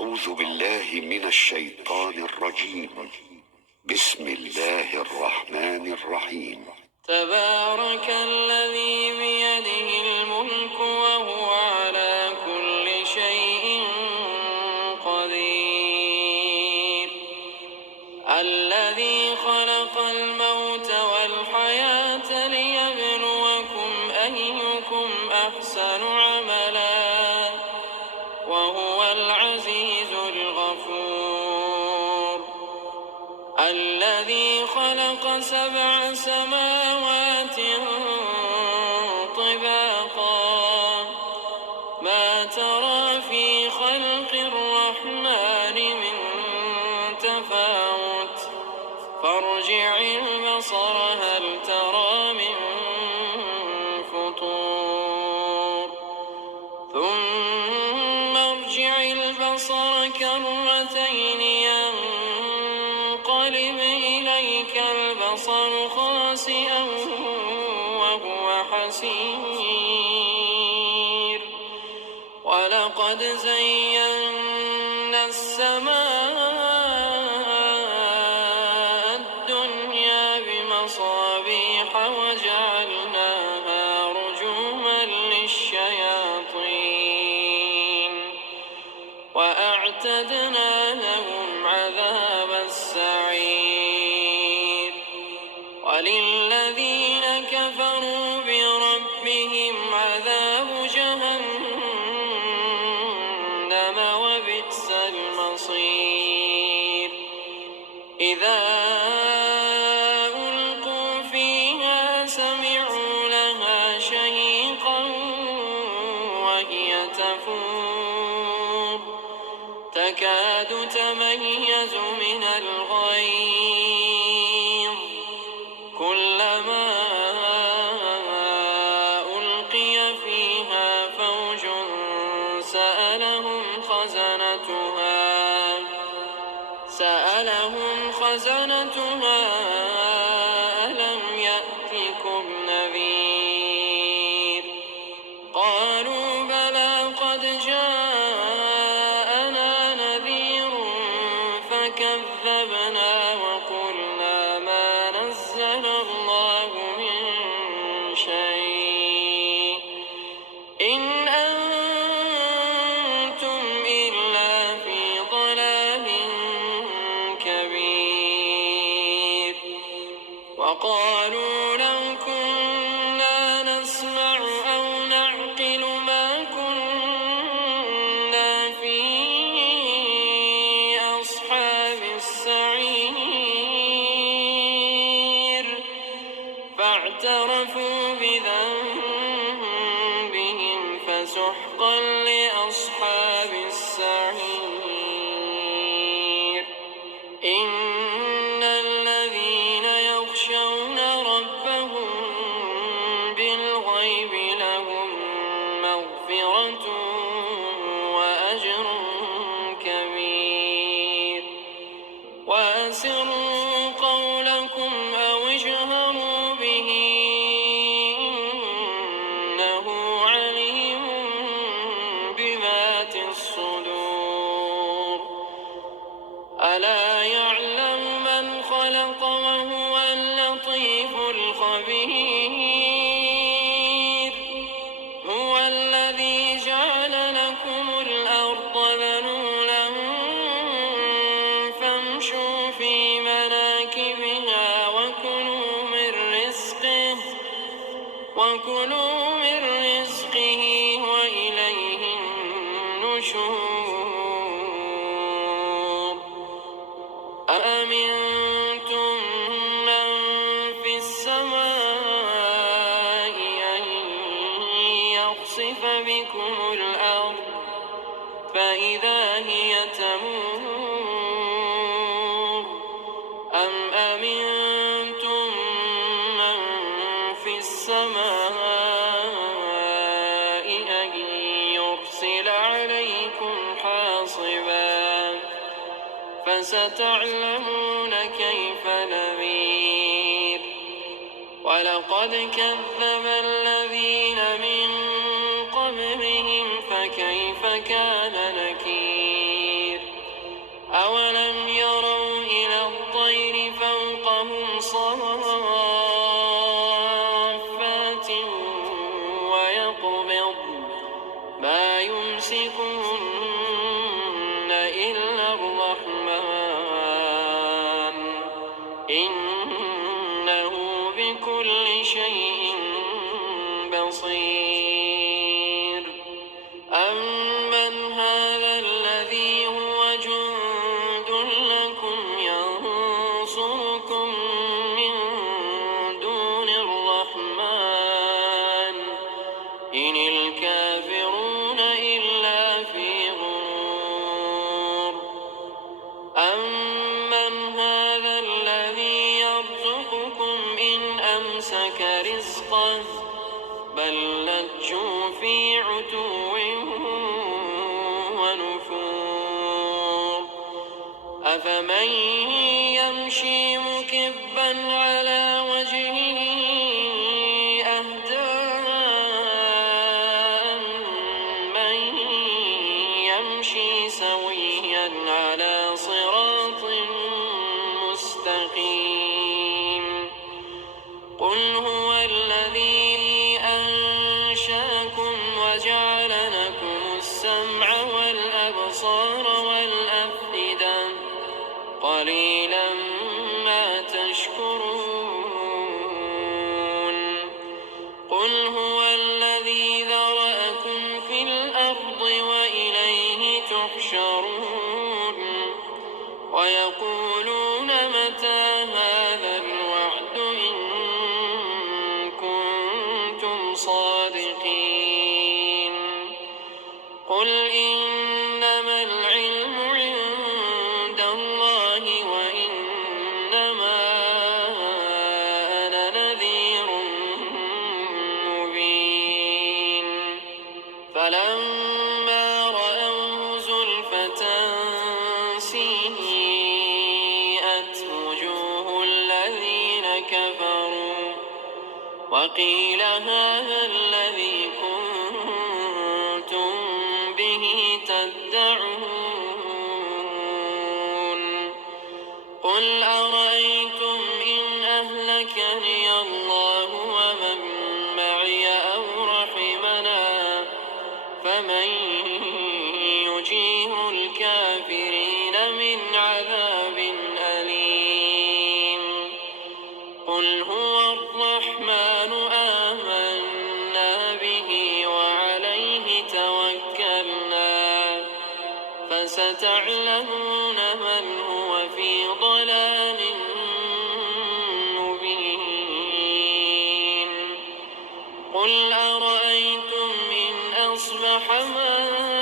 أعوذ بالله من الشيطان الرجيم. بسم الله الرحمن الرحيم. تبارك الذي بيده الملك وهو على كل شيء قدير. الذي خلق الموت والحياة ليبلوكم أيكم أحسن عملا وهو العزيز الغفور. الذي خلق 7 سماوات طباقا ما ترى في خلق الرحمن من تفاوت فارجع البصر هل ترى من فطور ثم ارجع البصر كرتين ينقلب إليك البصر خاسئا وهو حسير. ولقد زينا السماء الدنيا بمصابيح وجعلناها رجوما للشياطين وأعتدنا لهم عذاب السعير. وللذين كفروا بربهم عذاب جهنم وبئس المصير. إذا ألقوا فيها سمعوا لها شهيقا وهي تفور تكاد تميز من الغيظ كلما ألقي فيها فوج سألهم خزنتها ألم يأتكم نذير قالوا بلى قد جاءنا نذير فكذبنا وقلنا ما نزل الله من شيء إن أنتم إلا في ضلال كبير. وقالوا لو كنا نسمع أو نعقل ما كنا في أصحاب السعير فاعترفوا بذنبهم فسحقا لأصحاب السعير. إن الذين يخشون ربهم بالغيب لهم مغفرة وأجر كبير. وأسروا قولكم أو اجهروا به إنه عليم بذات الصدور. ألا يعلم من خلق وهو اللطيف الخبير. هو الذي جعل لكم الأرض ذلولا فامشوا في مناكبها وكلوا من رزقه وإليه النشور. أأمنتم من في السماء أن يخسف بكم الأرض فإذا هي تمور أم أمنتم من في السماء أن يرسل عليكم حاصبا فستعلمون كيف نذير. ولقد كذب الذين من قبلهم فكيف كان نكير. يقبض ما يمسكهن إلا الرحمن إنه بكل شيء بصير أمن هذا الذي هو جند لكم ينصركم من دون الرحمن إن الكافرون إلا في غرور أمن هذا الذي يرزقكم إن أمسك رزقه بل لجوا في عتو ونفور أفمن يمشي مكبا على وجهه أهدى أمن يمشي سويا على صراط مستقيم قل هو الذي أنشأكم وجعل لكم السمع والأبصار والأفئدة قليلا ما تشكرون قل هو الذي ذرأكم في الأرض وإليه تحشرون ويقولون متى هذا الوعد إن كنتم صادقين قل إنما العلم عند الله وإنما أنا نذير مبين فلما رأوه زلفة سيئت وجوه الذين كفروا وقيل هذا الذي كنتم به تدعون قل أرأيتم إن أهلكني الله ومن معي أو رحمنا فمن يجير الكافرين من عذاب أليم قل هو الرحمن آمنا به وعليه توكلنا فستعلمون من هو في ضلال مبين قل أرأيتم إن أصبح ماؤكم